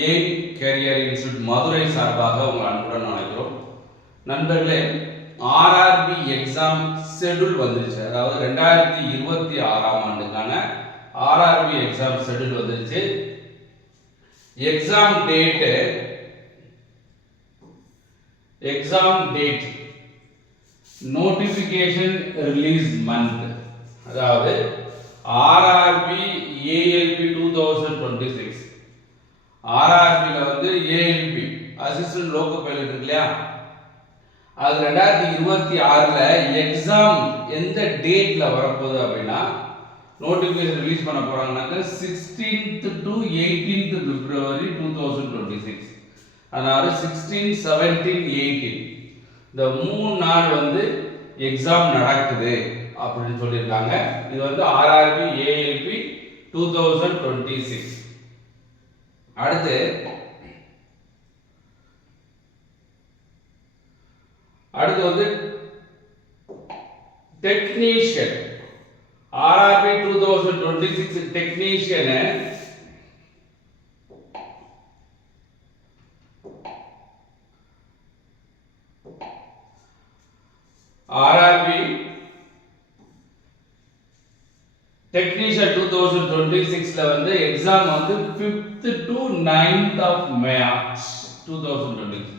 Aim career institute Madurai சார்பாக உங்கள் அன்புடன் அழைக்கிறோம். நண்பர்களே, ஆர்ஆர்பி எக்ஸாம் ஷெட்யூல் வந்துருச்சு. அதாவது 2026ஆம் ஆண்டுக்கான ஆர்ஆர்பி எக்ஸாம் ஷெட்யூல் வந்துருச்சு. Exam date notification release month, அதாவது ஆர்ஆர்பி ஏஎல்பி 2026. ஆர்ஆர்பியில் வந்து ஏஎல்பி அசிஸ்டன்ட் லோக்கோ பைலட் இருக்கு இல்லையா, அது 2026 எக்ஸாம் எந்த டேட்ல வரப்போகுது அப்படின்னா, நோட்டிஃபிகேஷன் ரிலீஸ் பண்ண போறாங்கன்னாக்க 16th to 18th February 2026. அதனால 16, 17, 18 இந்த 3 நாள் வந்து எக்ஸாம் நடக்குது அப்படின்னு சொல்லியிருக்காங்க. இது வந்து ஆர்ஆர்பி ஏஎல்பி 2026. அடுத்து வந்து technician RRB 2026 technician RRB technician 2026ல வந்து எக்ஸாம் வந்து 5th to 9th of March 2026.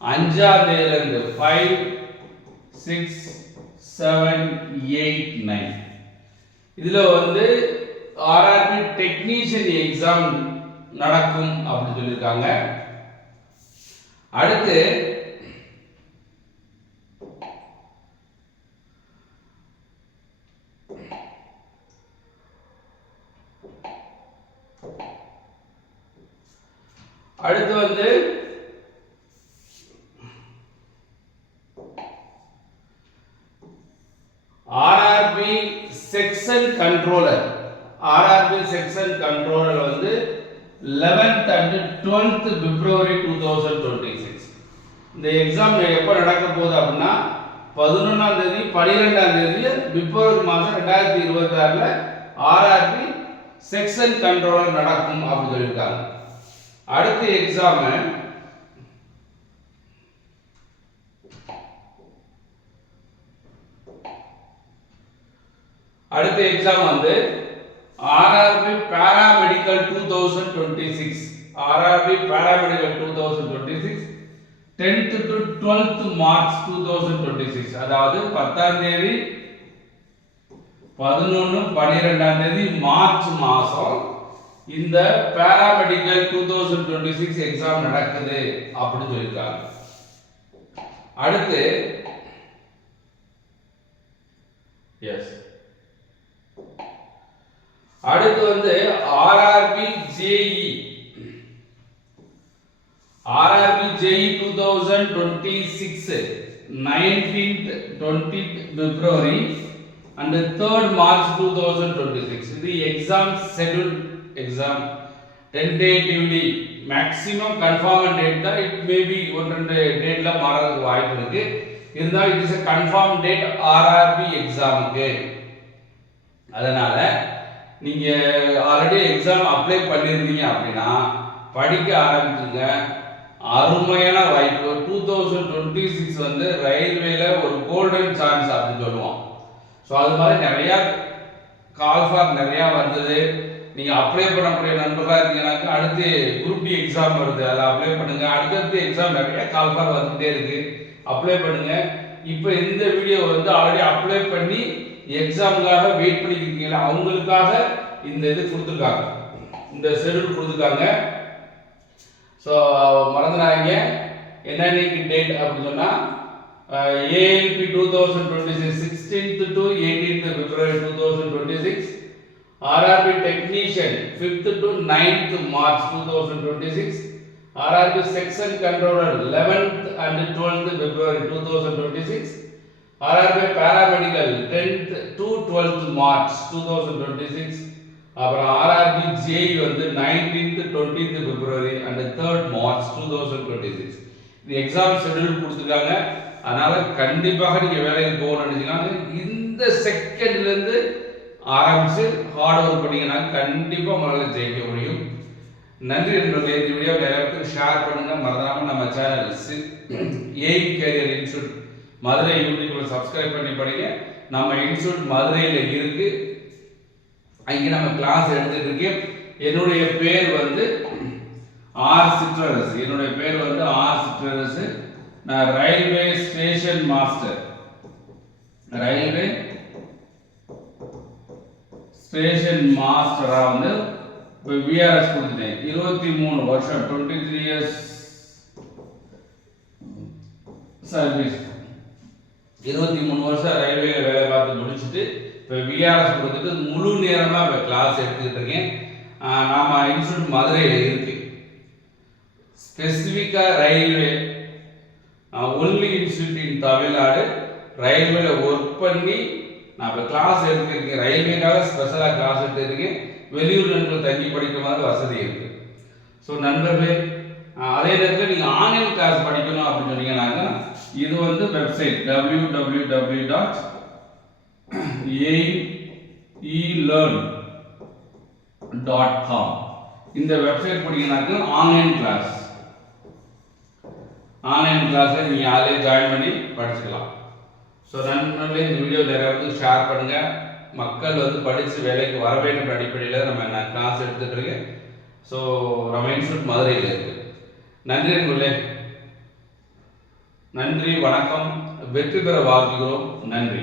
5ஆம் தேதியிலிருந்து 5, 6, 7, 8, 9 இதுல வந்து ஆர்ஆர்பி டெக்னீஷியன் எக்ஸாம் நடக்கும் அப்படின்னு சொல்லியிருக்காங்க. அடுத்து வந்து ஆர்ஆர்பி செக்ஷன் கண்ட்ரோலர் வந்து 11th and 12th February 2026. இந்த எக்ஸாம் எப்போ நடக்க போகுது அப்படின்னா 11ஆம் தேதி 12ஆம் தேதி பிப்ரவரி மாதம் 2026ல ஆர்ஆர்பி செக்ஷன் கண்ட்ரோலர் நடக்கும் அப்படின்னு சொல்லியிருக்காங்க. அடுத்த எக்ஸாம் வந்து RRB paramedical 2026. RRB paramedical 2026 10th to 12th March 2026. அதாவது 10ஆம் தேதி 11, 12ஆம் தேதி மார்ச் மாசம் இந்த பாராமெடிக்கல் 2026 எக்ஸாம் நடக்குது அப்படின்னு சொல்லியிருக்காங்க. அடுத்து வந்து RRB JE 2026 19th 20th February and 3rd March 2026. இது exam schedule exam tentatively maximum confirm date தான். இட் மேபி 1-2 டேட்ல மாறதுக்கு வாய்ப்பு இருக்கு. இருந்தாலும் it is a confirm date RRB எக்ஸாமுக்கு. அதனால நீங்க ஆல்ரெடி எக்ஸாம் அப்ளை பண்ணிருந்தீங்க அப்படின்னா படிக்க ஆரம்பிச்சுங்க. அருமையான வாய்ப்பு. 2026 வந்து ரயில்வேல ஒரு கோல்டன் சான்ஸ் அப்படின்னு சொல்லுவோம். ஸோ அது மாதிரி நிறைய கால் ஃபார் நிறைய வந்தது. நீங்க அப்ளை பண்ணக்கூடிய நண்பர்களா இருக்கீங்கன்னாக்க அடுத்து குரூப் டி எக்ஸாம் வருது, அதில் அப்ளை பண்ணுங்க. அடுத்தடுத்து எக்ஸாம் நிறைய கால் ஃபார் வந்துட்டே இருக்கு, அப்ளை பண்ணுங்க. இப்போ இந்த வீடியோ வந்து ஆல்ரெடி அப்ளை பண்ணி எக்ஸாமுக்காக வெயிட் பண்ணிக்கிறீங்களா, அவங்களுக்காக இந்த இது கொடுத்துருக்காங்க, இந்த ஷெட்யூல் கொடுத்துருக்காங்க. ஸோ மறந்துடாதீங்க. என்னன்னைக்கு டேட் அப்படின்னு சொன்னால் ALP 2026 16th to 18th February 2026. RRB technician 5th to 9th March 2026. RRB section controller 11th and 12th February 2026. RRB paramedical 10th to 12th March 2026. அப்புறம் ஆர்ஆர்பி ஜேஇ வந்து 19th 20th February and 3rd March 2026. இது exam schedule கொடுத்துருக்காங்க. அதனால கண்டிப்பாக நீங்க வேலைக்கு போகணும்னு நினைச்சீங்கன்னா இந்த செகண்ட்ல இருந்து ஆரம்பிச்சு ஹார்ட் ஒர்க் பண்ணீங்கன்னா கண்டிப்பா உங்களால ஜெயிக்க முடியும். நன்றி நண்பர்களே. இந்த வீடியோ நிறைய பேருக்கு ஷேர் பண்ணுங்க. மறந்துடாம நம்ம channel aim career institute Madurai யூடியூப்ல சப்ஸ்கிரைப் பண்ணி படிங்க. நம்ம இன்ஸ்டியூட் மதுரையில் இருக்கு. அங்கே நம்ம கிளாஸ் எடுத்துட்டு இருக்கேன். என்னுடைய பேர் வந்து ஆர் சிற்றரசு. என்னுடைய பேர் வந்து ஆர் சிற்றரசு. நான் railway station master. Railway station மாஸ்டரா வந்து இப்போ விஆர்எஸ் கொடுத்துட்டேன். 23 வருஷம் 23 இயர்ஸ் சர்வீஸ். 23 வருஷம் ரயில்வேல வேலை பார்த்து முடிச்சுட்டு இப்போ விஆர்எஸ் கொடுத்துட்டு முழு நேரமாக இப்போ கிளாஸ் எடுத்துக்கிட்டு இருக்கேன். நாம இன்ஸ்டியூட் மதுரையில் இருக்கு. ஸ்பெசிஃபிக்காக railway only institute in Tamil Nadu. ரயில்வேல ஒர்க் பண்ணி நான் இப்போ கிளாஸ் எடுத்துருக்கேன். ரயில்வேக்காக ஸ்பெஷலாக கிளாஸ் எடுத்துருக்கேன். வெளியூர் நண்பர்கள் தங்கி படிக்கிற மாதிரி வசதி இருக்கு. ஸோ நண்பர்களே, அதே நேரத்தில் நீங்கள் ஆன்லைன் கிளாஸ் படிக்கணும் அப்படின்னு சொன்னீங்கன்னாங்க, இது வந்து வெப்சைட் www.aimelearn.com. இந்த வெப்சைட் படிக்கனாக்க ஆன்லைன் கிளாஸ் நீங்கள் யாரே ஜாயின் பண்ணி படிச்சுக்கலாம். ஸோ நண்பர்களே, இந்த வீடியோ நிறைய பேருக்கு ஷேர் பண்ணுங்க. மக்கள் வந்து படித்து வேலைக்கு வர வேண்டும் அடிப்படையில் நம்ம கிளாஸ் எடுத்துட்டு இருக்கேன். ஸோ நம்ம இன்ஸ்டியூட் மதுரையில் இருக்கு. நன்றி நண்பர்களே. நன்றி, வணக்கம். வெற்றி பெற வாழ்த்துகிறோம். நன்றி.